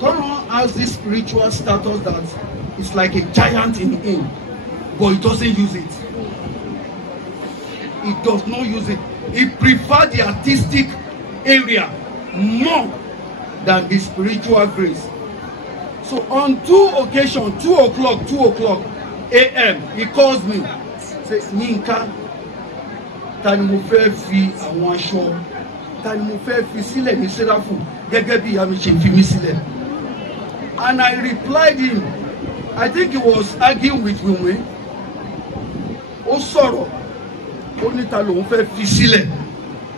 Koron has this spiritual status that it's like a giant in him, but he doesn't use it. He does not use it. He prefers the artistic area more than the spiritual grace. So on 2 occasions, 2 o'clock a.m., he calls me. Says, Yinka, ta ni mo fẹ́ fi àwọn aṣọ, ta ni mo fẹ́ fi sílẹ̀ ní Seraphim gẹ́gẹ́ bí ìyá mi ṣe fi mí sílẹ̀. And I replied him, I think he was arguing with me. Ó sọ̀rọ̀, ó ní ta lòun fẹ́ fi sílẹ̀.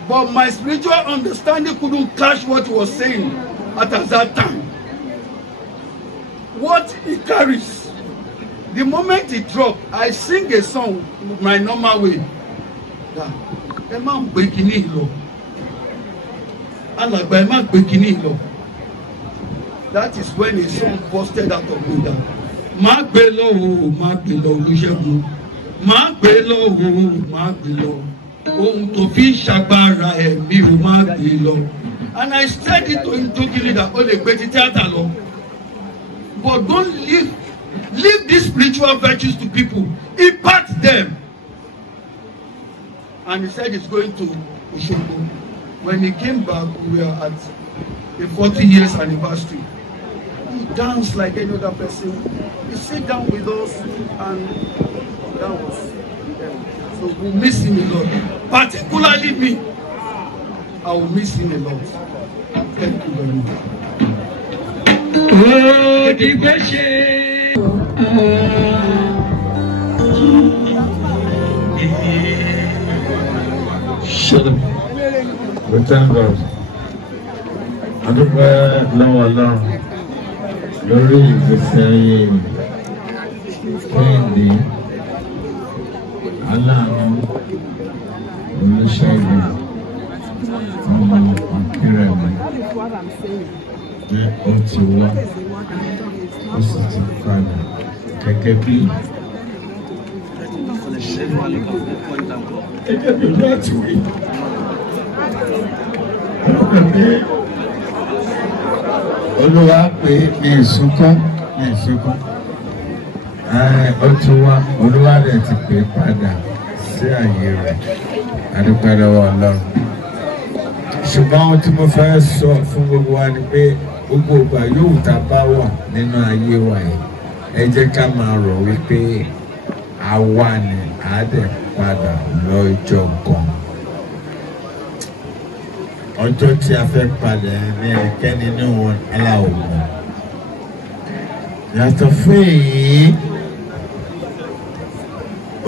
But my spiritual understanding couldn't catch what he was saying at that time. What he carries. The moment he dropped, I sing a song my normal way. Ẹ má gbé kíní lọ. Alàgbà ẹ má gbé kíní lọ. That is when a song busted out of me. Má gbé lọ o, má gbé lọ Olúṣẹ́gun. Má gbé lọ o, má gbé lọ. Ohun tó fi ṣàgbára ẹ̀mí o má gbé lọ. And I said it to him jokingly that ó lè gbé ti tíátà lọ. But don't leave these spiritual virtues to people. Impart them. And he said he's going to Osogbo. When he came back, we were at a 40 years anniversary. He danced like any other person. He sat down with us, and that was so we miss him a lot. Particularly me, I will miss him a lot. Thank you very much. Oh, the question. Shut up. We thank God. I don't know Allah. Lórí ìgbésí ayé Kẹ́hìndé aláàánú Olúṣẹ́gun ọmọ Akínrẹ̀mí ní ó ti wá ó sì ti padà gẹ́gẹ́ bí láti wí. Olúwa pé mi ìsúnkọ́ ó ti wá Olúwa rẹ̀ ti pè padà sí àyè rẹ̀ adúpẹ́ lọ́wọ́ Ọlọ́run. Ṣùgbọ́n ohun tí mo fẹ́ sọ fún gbogbo wa ni pé gbogbo ìgbà yóò tá a bá wà nínú ayé wa yìí ẹ jẹ́ ká máa rọ̀ wípé àwa ni àádẹ́ padà lọ́jọ́ kan. Ọjọ́ tí a fẹ́ padà ní ẹnikẹ́ni ní wọn aláwọ̀. Yàtọ̀ fún èyí,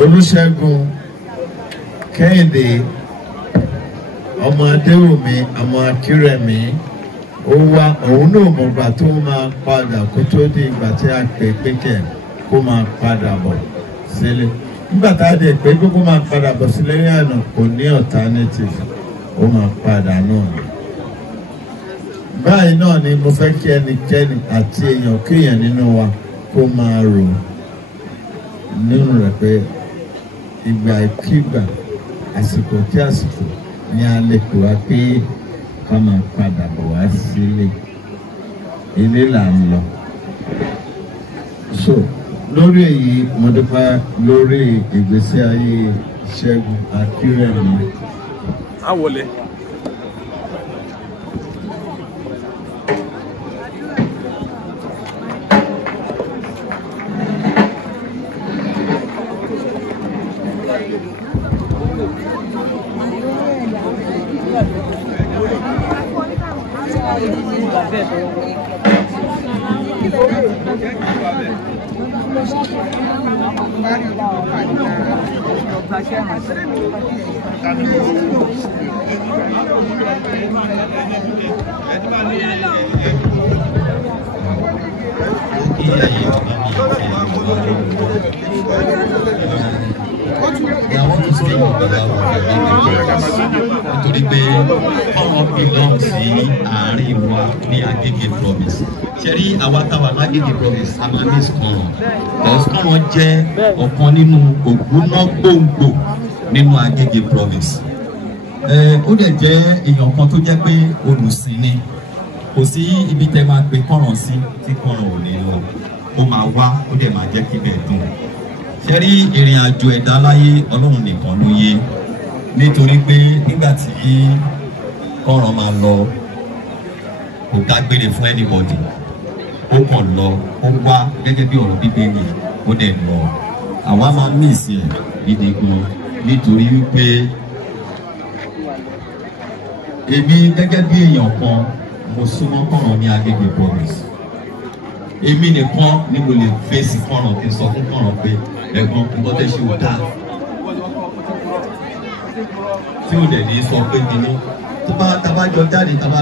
Olúṣẹ́gun Kẹ́hìndé ọmọ Adéwùmí ọmọ Akínrẹ̀mí ó wá òun náà mọ̀gbà tó máa padà kó tó di ìgbà tí a pè pé kẹ̀ kó máa padà bọ̀ sílé. Nígbà tá a dẹ̀ pé kó máa padà bọ̀ sílé yànnà kò ní alternative. Ó máa padà náà ni. Báyìí náà ni mo fẹ́ kí ẹnikẹ́ni àti èèyàn kéèyàn nínú wa kó máa rò nínú rẹ̀ pé ìgbà ìkígbà àsìkò kí àsìkò ni a lè pè wá pé ká máa padà bọ̀ wá sílé. Ilé là ń lọ. So lórí èyí mo dúpẹ́ lórí ìgbésí ayé Ṣẹ́gun Akínrẹ̀mí. Awole. Nítorí pé ọmọ belong sí àárín wa ní Agége province. Ṣé rí àwa táwa ní Agége province a máa ní Skọ̀ràn. Skọ̀ràn jẹ́ ọ̀kan nínú ògbóná gbòǹgbò nínú Agége province. Ó dẹ̀ jẹ́ èèyàn kan tó jẹ́ pé olùsìn ni. kò sí ibi tẹ́ máa pe kọ́ràn sí tí kọ́ràn ò ní lọ ó máa wá ó dẹ̀ máa jẹ́ kí bẹ́ẹ̀ dùn. ṣé rí ìrìn àjò ẹ̀dá láyé ọlọ́run nìkan ló yé nítorí pé nígbà tí kọ́ràn máa lọ kò dágbére fún anybody ó kàn lọ ó wá gẹ́gẹ́ bí ọ̀rọ̀ bíbélì ó dẹ̀ lọ àwa máa miss ẹ̀ gidi gan nítorí wípé èmi gẹ́gẹ́ bí èèyàn kan mo súnmọ́ kọ́ràn ní Agége province èmi nìkan ni mo lè fèsì kọ́ràn kí n sọ fún kọ́ràn pé ẹ̀gbọ́n nǹkan tẹ́ ṣe ò dáa tí ò dẹ̀ ní sọ pé kíní tó bá tabájọ jáde tabá.